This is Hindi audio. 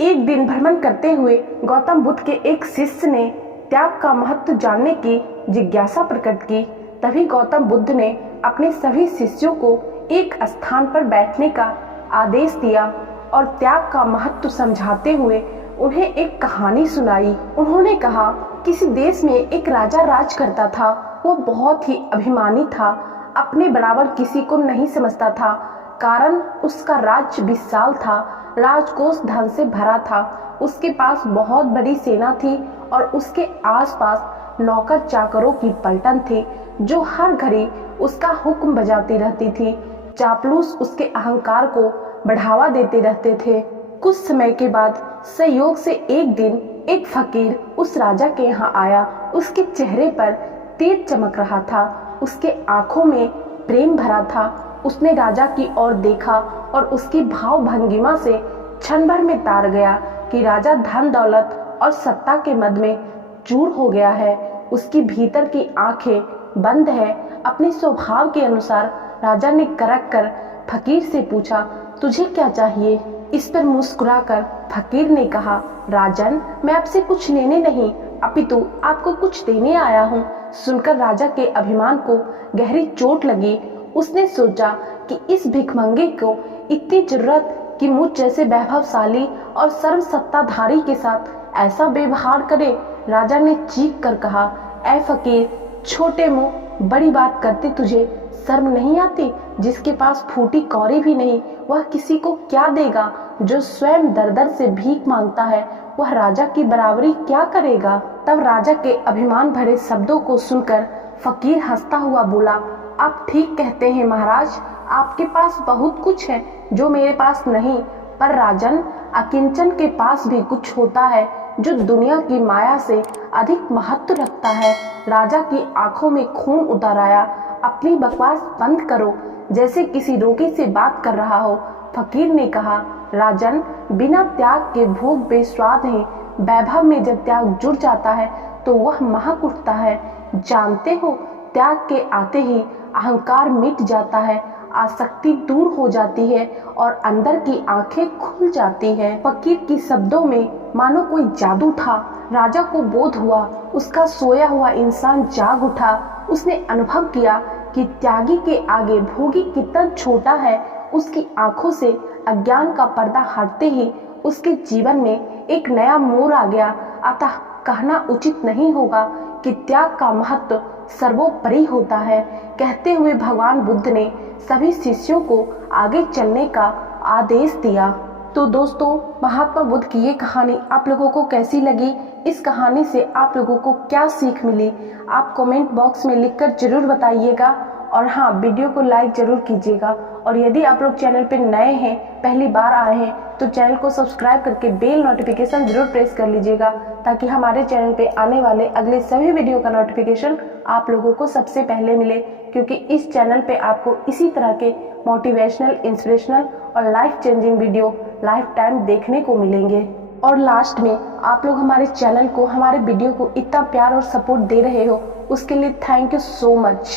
एक दिन भ्रमण करते हुए गौतम बुद्ध के एक शिष्य ने त्याग का महत्व जानने की जिज्ञासा प्रकट की। तभी गौतम बुद्ध ने अपने सभी शिष्यों को एक स्थान पर बैठने का आदेश दिया और त्याग का महत्व समझाते हुए उन्हें एक कहानी सुनाई। उन्होंने कहा, किसी देश में एक राजा राज करता था। वो बहुत ही अभिमानी था, अपने बराबर किसी को नहीं समझता था। कारण उसका राज्य विशाल था, राजकोष धन से भरा था, उसके पास बहुत बड़ी सेना थी और उसके आसपास नौकर चाकरों की पलटन थी जो हर घड़ी उसका हुक्म बजाती रहती थी। चापलूस उसके अहंकार को बढ़ावा देते रहते थे। कुछ समय के बाद संयोग से एक दिन एक फकीर उस राजा के यहाँ आया। उसके चेहरे पर तेज चमक रहा था, उसके आंखों में प्रेम भरा था। उसने राजा की ओर देखा और उसकी भाव भंगिमा से क्षण भर में तार गया कि राजा धन दौलत और सत्ता के मद में चूर हो गया है। उसकी भीतर की आंखें बंद है। अपने स्वभाव के अनुसार राजा ने करक कर फकीर से पूछा, तुझे क्या चाहिए? इस पर मुस्कुराकर फकीर ने कहा, राजन, मैं आपसे कुछ लेने नहीं अपितु आपको कुछ देने आया हूँ। सुनकर राजा के अभिमान को गहरी चोट लगी। उसने सोचा कि इस भिखमंगे को इतनी जरूरत कि मुझ जैसे वैभवशाली और सर्वसत्ताधारी के साथ ऐसा व्यवहार करे। राजा ने चीख कर कहा, ऐ फकीर, छोटे मुंह बड़ी बात करते, तुझे शर्म नहीं आती? जिसके पास फूटी कौड़ी भी नहीं वह किसी को क्या देगा? जो स्वयं दर दर से भीख मांगता है वह राजा की बराबरी क्या करेगा? तब राजा के अभिमान भरे शब्दों को सुनकर फकीर हंसता हुआ बोला, आप ठीक कहते हैं महाराज, आपके पास बहुत कुछ है जो मेरे पास नहीं। पर राजन, अकिंचन के पास भी कुछ होता है जो दुनिया की माया से अधिक महत्व रखता है। राजा की आंखों में खून उतर आया। अपनी बकवास बंद करो, जैसे किसी रोगी से बात कर रहा हो। फकीर ने कहा, राजन, बिना त्याग के भोग बेस्वाद हैं। वैभव में जब त्याग जुड़ जाता है तो वह महक उठता है। जानते हो, त्याग के आते ही अहंकार मिट जाता है, आसक्ति दूर हो जाती है और अंदर की आंखें खुल जाती है। फकीर की शब्दों में मानो कोई जादू था। राजा को बोध हुआ, उसका सोया हुआ इंसान जाग उठा। उसने अनुभव किया कि त्यागी के आगे भोगी कितना छोटा है। उसकी आंखों से अज्ञान का पर्दा हटते ही उसके जीवन में एक नया मोड़ आ गया। अतः कहना उचित नहीं होगा कि त्याग का महत्व सर्वोपरि होता है। कहते हुए भगवान बुद्ध ने सभी शिष्यों को आगे चलने का आदेश दिया। तो दोस्तों, महात्मा बुद्ध की ये कहानी आप लोगों को कैसी लगी? इस कहानी से आप लोगों को क्या सीख मिली? आप कमेंट बॉक्स में लिखकर जरूर बताइएगा। और हाँ, वीडियो को लाइक जरूर कीजिएगा। और यदि आप लोग चैनल पे नए हैं, पहली बार आए हैं, तो चैनल को सब्सक्राइब करके बेल नोटिफिकेशन जरूर प्रेस कर लीजिएगा, ताकि हमारे चैनल पे आने वाले अगले सभी वीडियो का नोटिफिकेशन आप लोगों को सबसे पहले मिले। क्योंकि इस चैनल पे आपको इसी तरह के मोटिवेशनल, इंस्पिरेशनल और life changing video life time देखने को मिलेंगे। और लास्ट में, आप लोग हमारे चैनल को, हमारे वीडियो को इतना प्यार और सपोर्ट दे रहे हो, उसके लिए थैंक यू सो मच।